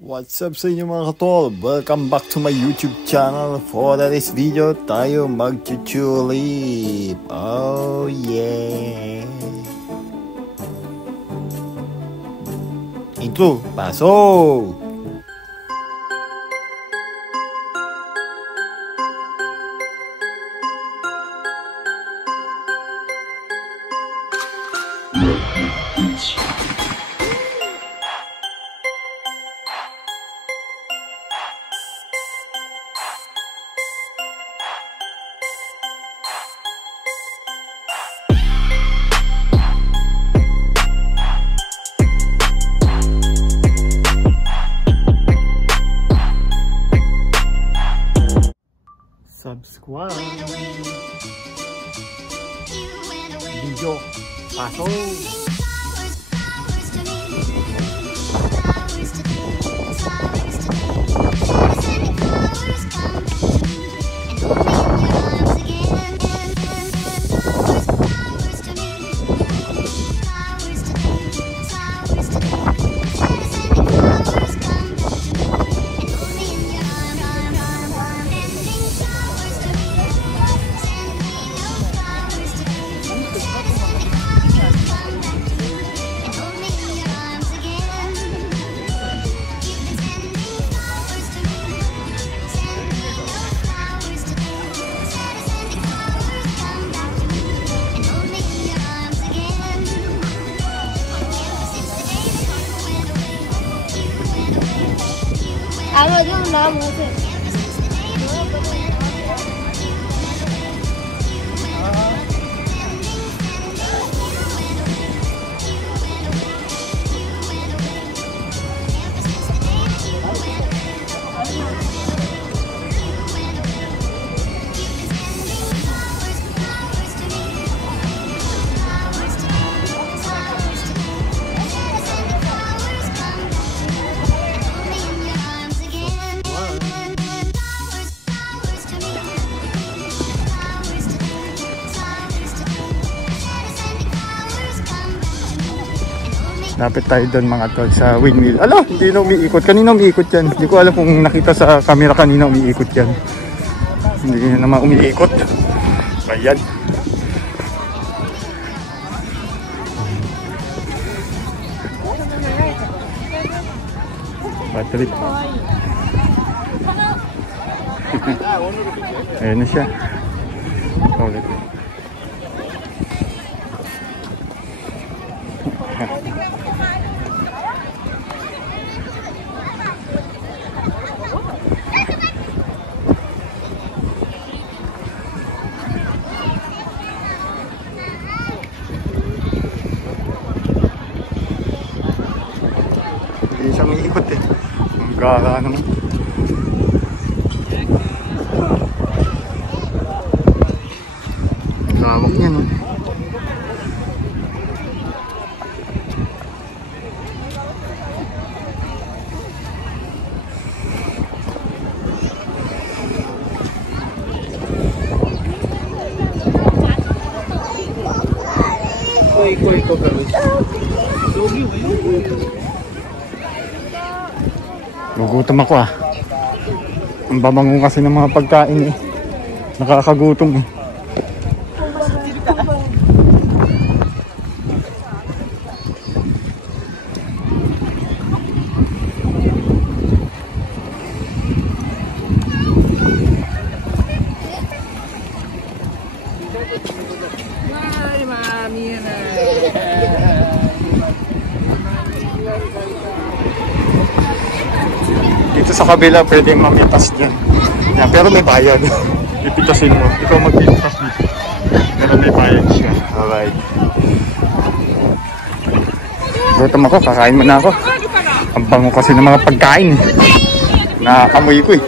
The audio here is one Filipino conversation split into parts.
What's up sa inyo mga katol? Welcome back to my YouTube channel. For this video, tayo mag-tulip. Oh yeah! Intro, pasok! Subscribe. Video. Pasok. Ano yung naam kasi? Lapit tayo doon mga tol sa windmill. Ala, hindi na umiikot. Kanina umiikot yan. Hindi ko alam kung nakita sa camera kanina umiikot yan. Hindi na naman umiikot. Ayan. Battery. Ayan na siya. Ulit. Hindi siya may ikot eh. Ang gara naman. Ang lawak niya no. Iko kami. Gugutom ako ah. Ang babango kasi ng mga pagkain eh. Nakakagutom eh. Dito sa kabila pwede mamitas dyan. Yan, pero may bayad. Ipitasin mo. Ikaw magpitas dito. Pero may bayad siya. Alright. Gutom ako. Kakain mo na ako. Ang bango kasi ng mga pagkain. Nakakamoy ko eh.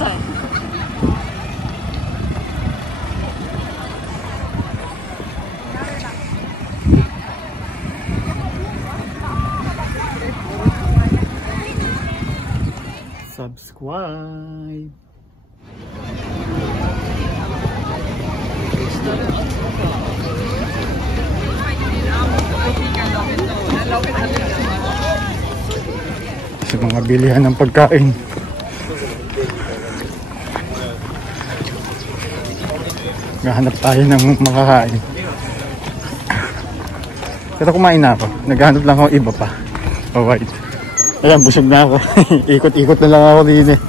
たい。Subscribe. Sa mga bilihan ng pagkain. Naghahanap tayo ng makakain. Pero kumain na ako. Naghahanap lang ako iba pa. Alright. Ayan, busog na ako. Ikot-ikot na lang ako din eh.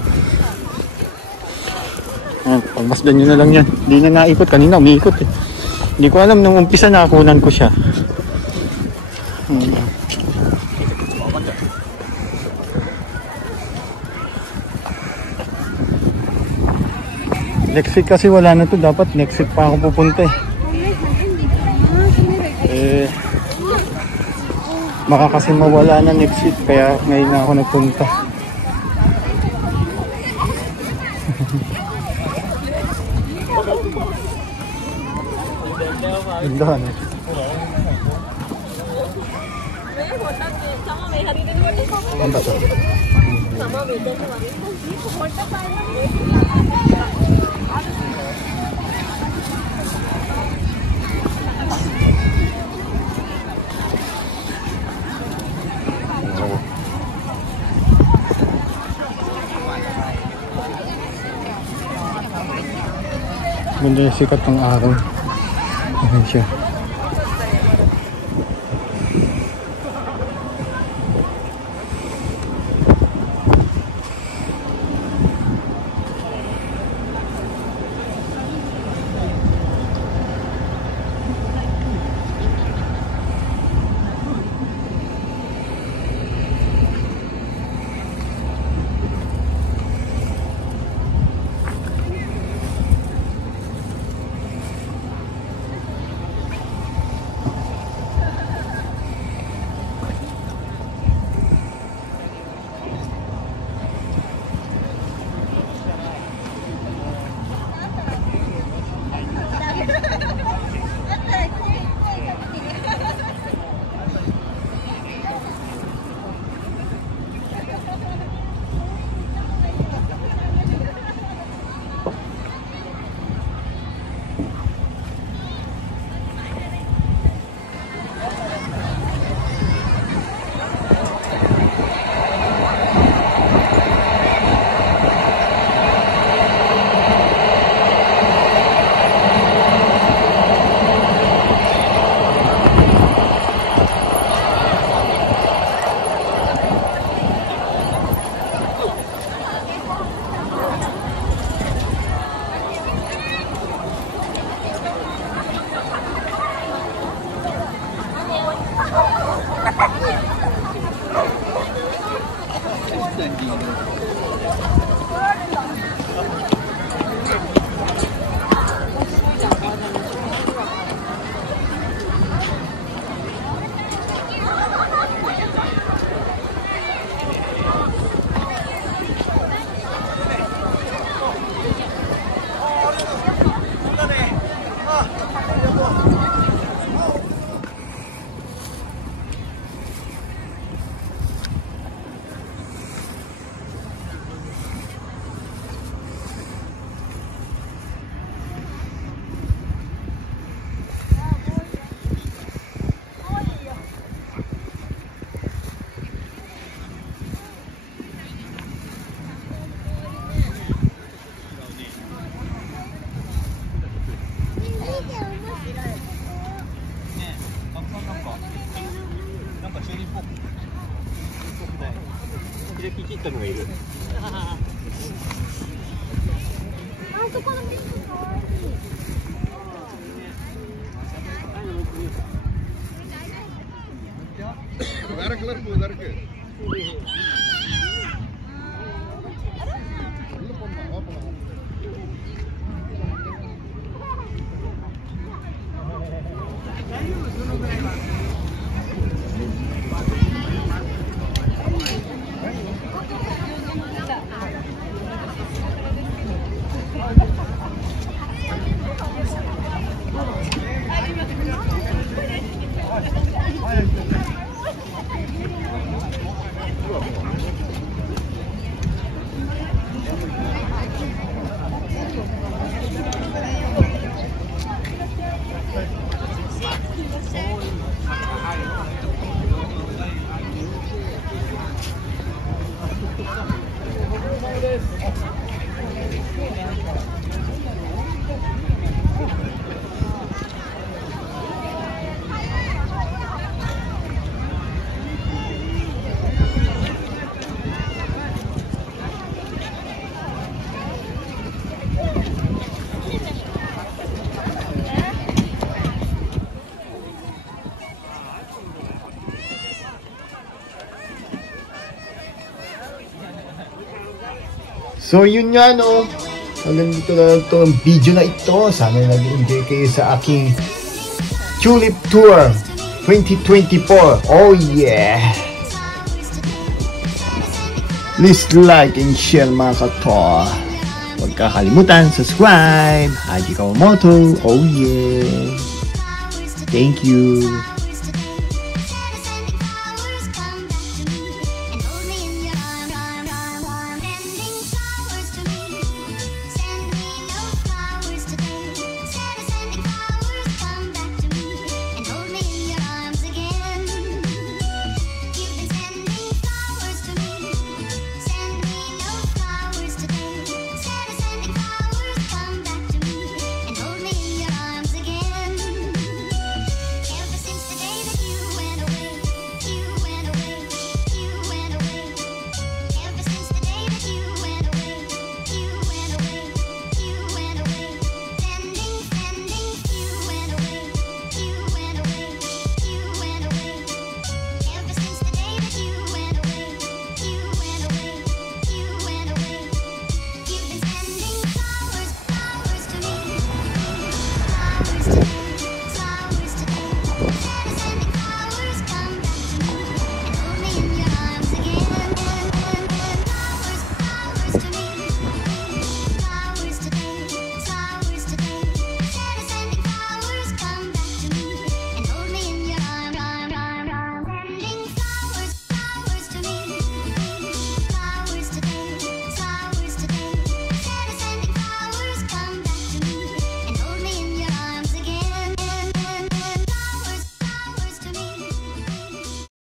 Ayan, pagmasdan nyo na lang yan. Hindi na naikot. Kanina umiikot eh. Hindi ko alam nung umpisa nakunan ko siya. Next week kasi wala na to. Dapat next week pa ako pupunta eh. Baka kasi mawala na next week. Kaya ngayon na ako nagpunta. Ganda na. Ano ba to? Ganda yung sikat ng araw. Ayan siya. வேற கலர் பூ இருக்கு. உள்ள போமா open. So yun nga no, hanggang dito na lang itong video na ito. Sana nag-enjoy kayo sa aking Tulip Tour 2024. Oh yeah! Please like and share mga kato. Huwag kakalimutan, subscribe. Haji Kawamoto. Oh yeah! Thank you.